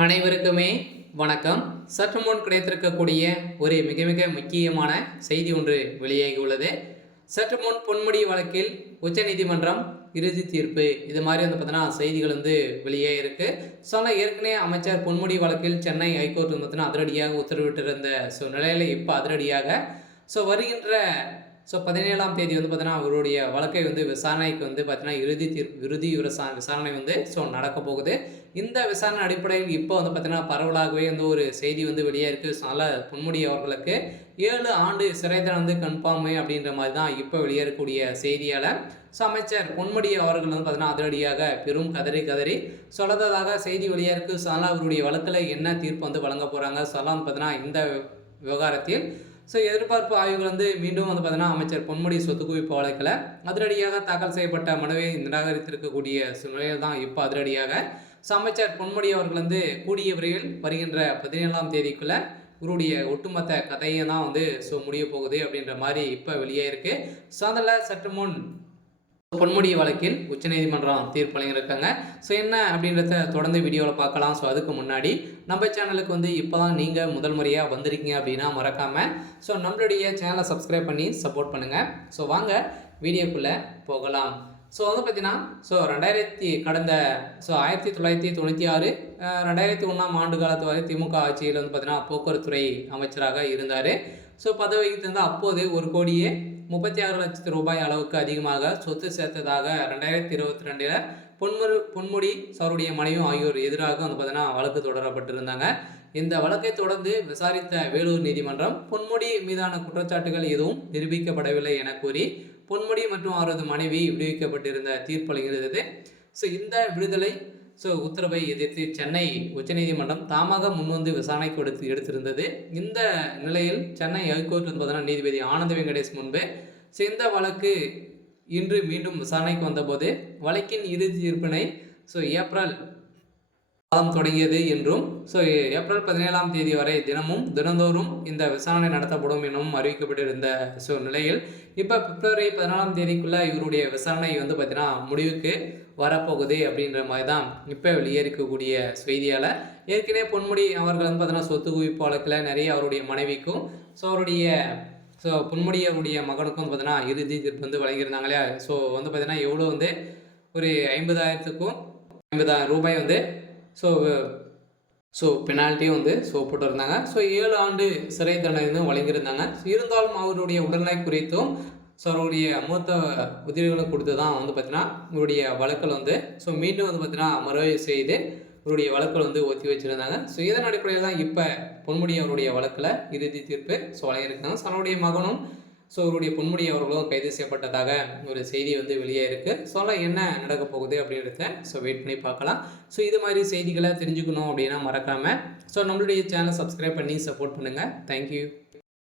அனைவருக்குமே வணக்கம். சற்று முன் கிடைத்திருக்கக்கூடிய ஒரு மிக மிக முக்கியமான செய்தி ஒன்று வெளியாகி உள்ளது. சற்று முன் பொன்முடி வழக்கில் உச்சநீதிமன்றம் இறுதி தீர்ப்பு இது மாதிரி பார்த்தீங்கன்னா செய்திகள் வெளியே இருக்கு. ஏற்கனவே அமைச்சர் பொன்முடி வழக்கில் சென்னை ஹைகோர்ட் பார்த்தீங்கன்னா அதிரடியாக உத்தரவிட்டிருந்த நிலையில இப்போ அதிரடியாக வருகின்ற 17ஆம் தேதி பார்த்தீங்கன்னா அவருடைய வழக்கை விசாரணைக்கு பார்த்தீங்கன்னா இறுதி விசாரணை நடக்க போகுது. இந்த விசாரணை அடிப்படையில் இப்போ பார்த்தீங்கன்னா பரவலாகவே ஒரு செய்தி வெளியே இருக்குது. பொன்முடி அவர்களுக்கு 7 ஆண்டு சிறை தண்டனை கன்ஃபார்ம் அப்படின்ற மாதிரி தான் இப்போ வெளியே இருக்கக்கூடிய செய்தியால் அமைச்சர் பொன்முடி அவர்கள் பார்த்தீங்கன்னா அதிரடியாக பெரும் கதறி சொல்லதாக செய்தி வெளியே இருக்குது. அவருடைய வழக்கில் என்ன தீர்ப்பு வழங்க போகிறாங்க பார்த்தீங்கன்னா இந்த விவகாரத்தில் எதிர்பார்ப்பு ஆய்வுகள் மீண்டும் பார்த்தீங்கன்னா அமைச்சர் பொன்முடி சொத்து குவிப்பு வழக்கில் அதிரடியாக தாக்கல் செய்யப்பட்ட மனுவை நிராகரித்திருக்கக்கூடிய சூழ்நிலையில் தான் இப்போ அதிரடியாக அமைச்சர் பொன்முடி அவர்கள் கூடிய விரைவில் வருகின்ற 17ஆம் தேதிக்குள்ள இவருடைய ஒட்டுமொத்த கதையை தான் முடிய போகுது அப்படின்ற மாதிரி இப்போ வெளியே இருக்கு. அதில் சற்று முன் பொன்முடி வழக்கில் உச்சநீதிமன்றம் தீர்ப்பு வழங்கியிருக்காங்க. என்ன அப்படின்றத தொடர்ந்து வீடியோவில் பார்க்கலாம். அதுக்கு முன்னாடி நம்ம சேனலுக்கு இப்போ தான் நீங்கள் முதல் முறையாக வந்திருக்கீங்க அப்படின்னா மறக்காமல் நம்மளுடைய சேனலை சப்ஸ்கிரைப் பண்ணி சப்போர்ட் பண்ணுங்கள். வாங்க வீடியோக்குள்ளே போகலாம். பார்த்தீங்கன்னா கடந்த 1996 2001ஆம் ஆண்டு காலத்து வரை திமுக ஆட்சியில் பார்த்தீங்கன்னா போக்குவரத்துறை அமைச்சராக இருந்தார். பதவி வகித்திருந்த அப்போது 1,36,00,000 ரூபாய் அளவுக்கு அதிகமாக சொத்து சேர்த்ததாக 2022 பொன்முடி அவருடைய மனைவியும் ஆகியோர் எதிராக பார்த்தீங்கன்னா வழக்கு தொடரப்பட்டிருந்தாங்க. இந்த வழக்கை தொடர்ந்து விசாரித்த வேலூர் நீதிமன்றம் பொன்முடி மீதான குற்றச்சாட்டுகள் எதுவும் நிரூபிக்கப்படவில்லை என கூறி பொன்முடி மற்றும் அவரது மனைவி விடுவிக்கப்பட்டிருந்த தீர்ப்பளிக்கிறது. இந்த விடுதலை உத்தரவை எதிர்த்து சென்னை உச்சநீதிமன்றம் தாமாக முன்வந்து விசாரணைக்கு எடுத்திருந்தது. இந்த நிலையில் சென்னை ஹைகோர்ட் பார்த்தீங்கன்னா நீதிபதி ஆனந்த வெங்கடேஷ் முன்பு இந்த வழக்கு இன்று மீண்டும் விசாரணைக்கு வந்தபோது வழக்கின் இறுதி தீர்ப்பினை ஏப்ரல் மாதம் தொடங்கியது என்றும் ஏப்ரல் 17ஆம் தேதி வரை தினந்தோறும் இந்த விசாரணை நடத்தப்படும் எனவும் அறிவிக்கப்பட்டிருந்த நிலையில் இப்போ பிப்ரவரி 14ஆம் தேதிக்குள்ள இவருடைய விசாரணை பார்த்தீங்கன்னா முடிவுக்கு வரப்போகுது அப்படின்ற மாதிரி தான் இப்போ வெளியே இருக்கக்கூடிய செய்தியால் ஏற்கனவே பொன்முடி அவர்கள் பார்த்தீங்கன்னா சொத்து குவிப்பு வழக்கில் நிறைய அவருடைய மனைவிக்கும் அவருடைய பொன்முடி அவருடைய மகனுக்கும் பார்த்தீங்கன்னா இறுதி தீர்ப்பு வழங்கியிருந்தாங்க இல்லையா. பார்த்தீங்கன்னா எவ்வளோ ஒரு 50,000 ரூபாய் பெனால்ட்டியும் போட்டிருந்தாங்க. 7 ஆண்டு சிறை தண்டனை வழங்கியிருந்தாங்க. இருந்தாலும் அவருடைய உடல்நிலை குறித்தும் அவருடைய மூத்த உதவிகளும் கொடுத்து தான் பார்த்தீங்கன்னா இவருடைய வழக்கில் மீண்டும் பார்த்தீங்கன்னா மறுஆய்வு செய்து இவருடைய வழக்கில் ஒத்தி வச்சுருந்தாங்க. இதன் அடிப்படையில் தான் இப்போ பொன்முடி அவருடைய வழக்கில் இறுதி தீர்ப்பு வழங்கியிருக்காங்க. அவருடைய மகனும் இவருடைய பொன்முடி அவர்களும் கைது செய்யப்பட்டதாக ஒரு செய்தி வெளியே இருக்குது. என்ன நடக்க போகுது அப்படின்றத வெயிட் பண்ணி பார்க்கலாம். இது மாதிரி செய்திகளை தெரிஞ்சுக்கணும் அப்படின்னா மறக்காமல் நம்மளுடைய சேனலை சப்ஸ்கிரைப் பண்ணி சப்போர்ட் பண்ணுங்கள். தேங்க்யூ.